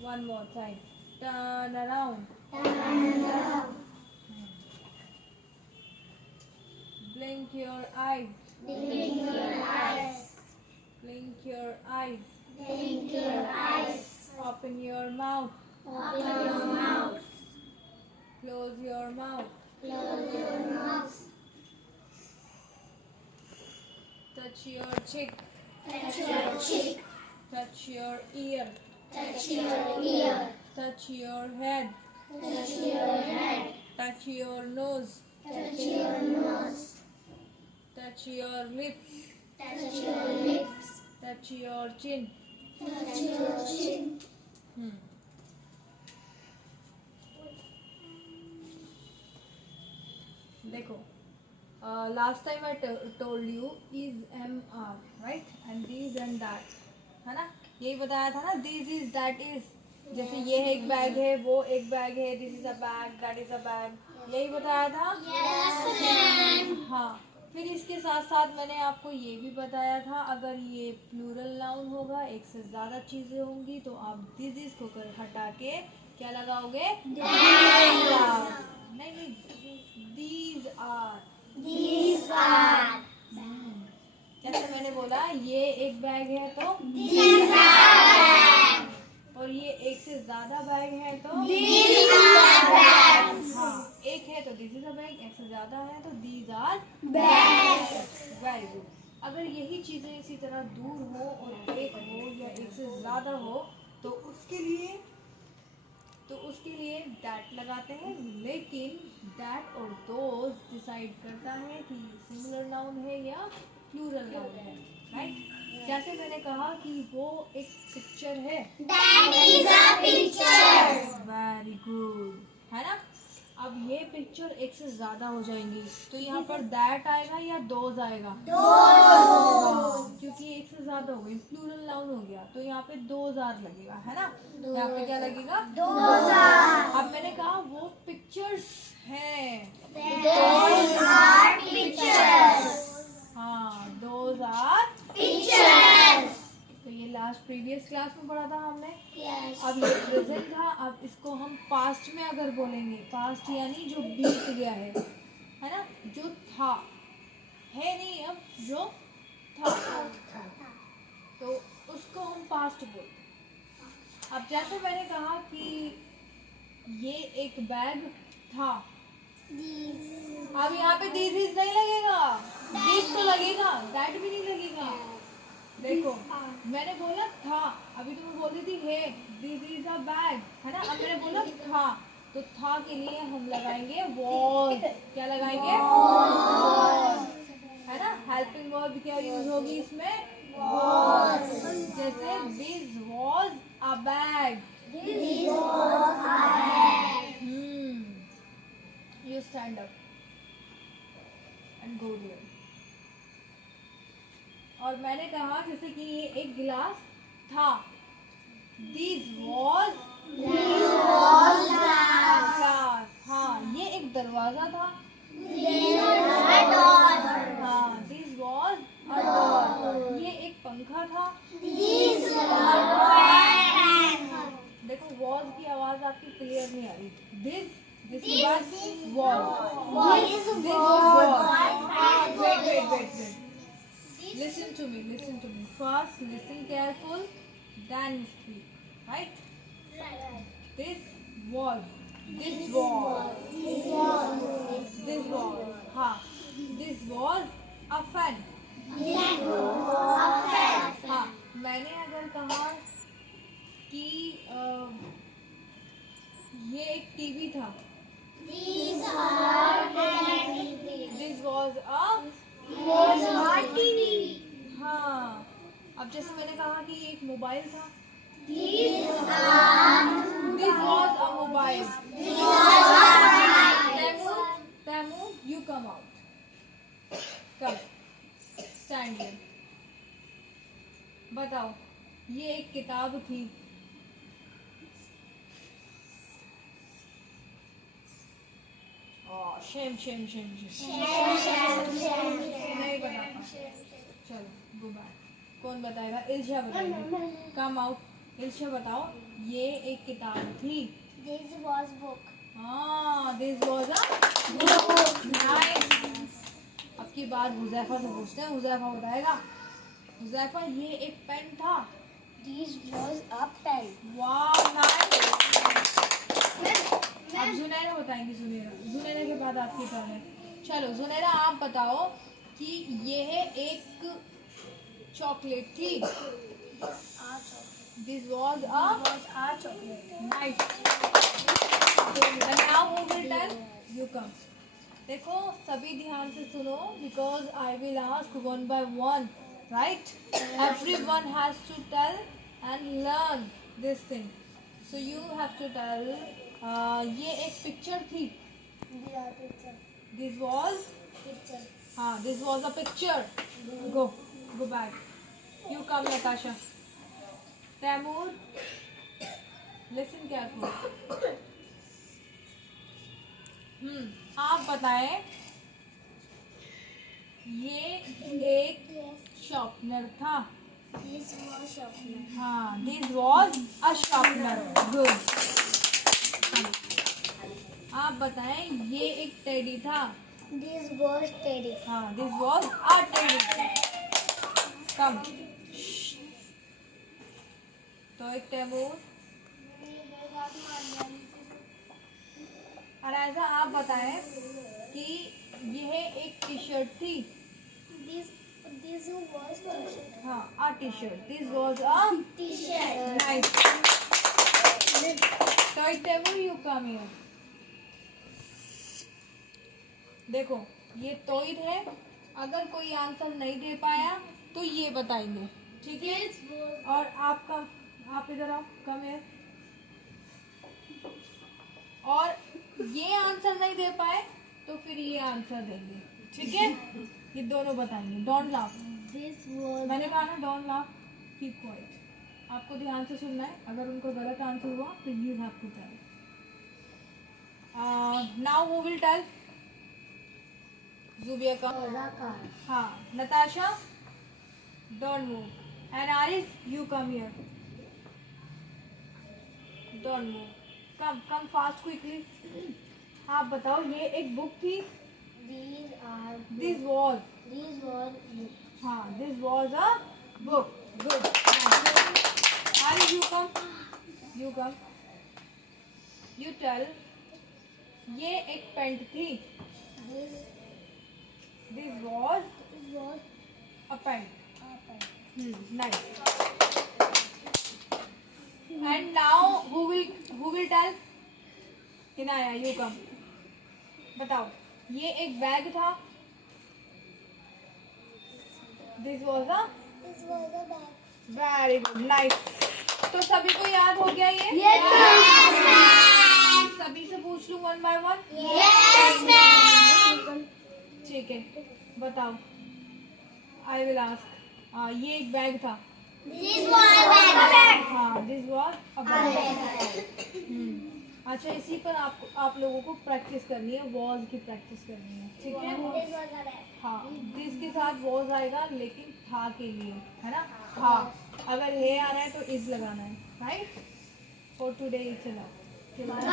One more time. Turn around. Blink your eyes. Blink your eyes. Open your mouth. Close your mouth. Touch your cheek. Touch your ear. Touch your head. Touch your nose. Touch your lips. Touch your chin. देखो, last time I told you is MR, right? And these and that, है ना? यही बताया था ना, this is that is. जैसे ये एक बैग है, वो एक बैग है, this is a bag, that is a bag. यही बताया था? हाँ. फिर इसके साथ साथ मैंने आपको ये भी बताया था, अगर ये प्लूरल नाउन होगा, एक से ज़्यादा चीज़ें होंगी, तो आप दिस इज को हटा के क्या लगाओगे? नहीं, these are. जैसे मैंने बोला, ये एक बैग है तो और ये एक से ज्यादा बैग है तो हाँ, एक है तो दिस इज अ बैग, एक से ज्यादा है तो these are bags. Very good. अगर यही चीजें इसी तरह दूर हो और एक हो या एक से ज्यादा हो तो उसके लिए दैट लगाते हैं, लेकिन दैट और दोज डिसाइड करता है कि सिंगुलर नाउन है या प्लूरल नाउन है, राइट? जैसे मैंने कहा कि वो एक पिक्चर है. वेरी गुड, है ना? अब ये पिक्चर एक से ज्यादा हो जाएंगी तो यहाँ पर दैट आएगा या दोज आएगा? क्योंकि एक से ज्यादा हो गई, प्लूरल नाउन हो गया, तो यहाँ पे दोज आर लगेगा, है ना? यहाँ पे क्या लगेगा? Those are. अब मैंने कहा वो पिक्चर्स हैं. हाँ, दोज आर पिक्चर्स. तो ये लास्ट प्रीवियस क्लास में पढ़ा था हमने. अब ये प्रेजेंट था, अब इसको हम पास्ट में अगर बोलेंगे, पास्ट यानी जो बीत गया है ना? जो था है नहीं, अब जो था तो उसको हम पास्ट बोलते हैं. अब जैसे मैंने कहा कि ये एक बैग था, अब यहाँ पे दिस इज नहीं लगेगा, दिस तो लगेगा, दैट भी नहीं लगेगा. देखो, मैंने बोला था, अभी तो मैं बोल रही थी है, दिस इज अ बैग, है ना? अब मैंने बोला था, तो था के लिए हम लगाएंगे वॉज. क्या लगाएंगे? है ना? हेल्पिंग वर्ब क्या यूज होगी इसमें? वॉज. जैसे this was a bag. You stand up and go there. और मैंने कहा जैसे कि ये एक गिलास था, This was glass. हाँ, ये एक दरवाजा था, हाँ, this was a door. ये एक पंखा था, देखो was की आवाज आपकी क्लियर नहीं आ रही. This was. Wait. Listen to me. First, listen careful, then speak. Right? This was. हाँ, this was a fan. हाँ, मैंने अगर कहा कि ये एक टीवी था, This was a TV. हाँ, अब जैसे मैंने कहा कि एक मोबाइल था, This was a mobile. Tamu, you come out. Come, stand here. बताओ, ये एक किताब थी, शेम नहीं बता पा. चलो गो बैक. कौन बताएगा? इल्शा बताएगी. Come out. इल्शा बताओ, ये एक किताब थी। This was book. हाँ, this was a book. Nice. अब की बात हुज़ैफा से पूछते हैं, हुज़ैफा बताएगा। हुज़ैफा, ये एक पेन था। This was a pen. वाह, नाइस। अब जुनैरा बताएंगी। जुनैरा के बाद आपकी टर्न है। चलो जुनैरा, आप बताओ कि यह एक चॉकलेट थी। This was a chocolate. Nice. Now who will tell? You come. देखो सभी ध्यान से सुनो, because I will ask one by one, right? Everyone has to tell and learn this thing. So you have to tell. ये एक picture थी। This was, हाँ, this was a picture. Go back. You come Natasha. Taimur, listen careful. आप बताएं, ये एक sharpener था। This was sharpener. हाँ, this was a sharpener. Good. आप बताएं, ये एक टेडी था। This was teddy. हाँ, दिस वॉज अ टेडी। कम। तो एक तैमूर। और ऐसा आप बताएं कि यह एक टी शर्ट थी। This was t-shirt. हाँ, a T shirt. This was a T-shirt. Nice. तो एक तैमूर, यू कम हियर। देखो, ये तोइद है। अगर कोई आंसर नहीं दे पाया तो ये बताएंगे, ठीक है? और आपका, आप इधर आओ, कम हियर। और ये आंसर नहीं दे पाए तो फिर ये आंसर देंगे, ठीक है? ये दोनों बताएंगे। Don't laugh. This was. मैंने कहा ना, डोंट लाफ, कीप क्वाइट। आपको ध्यान से सुनना है। अगर उनको गलत आंसर हुआ तो you have to tell. Now who will tell? Zubiya का। हाँ, Natasha, don't move. And Aris, you come here. Don't move. Come fast, quickly. आप बताओ, ये एक बुक थी। दिस वॉज, हाँ, this was a book. Good. Aris, you come. You tell, ये एक पेंट थी। This was a pant. Nice. And now who will tell? Inaya, you come. बताओ, ये एक बैग था। This was a very good, nice. तो सभी को याद हो गया ये? Yes, ma'am. सभी से पूछ लूं one by one? Yes, ma'am. ठीक है, बताओ। I will ask. ये एक बैग था। This was a bag. हाँ, दिस वॉज अ बैग। अच्छा, इसी पर आप लोगों को प्रैक्टिस करनी है, वॉज की प्रैक्टिस करनी है, ठीक है? This was a bag. हाँ, दिस के साथ वॉज आएगा, लेकिन था के लिए, है ना? हाँ, अगर है आ रहा है तो इज लगाना है, right? For today it's enough. Bye.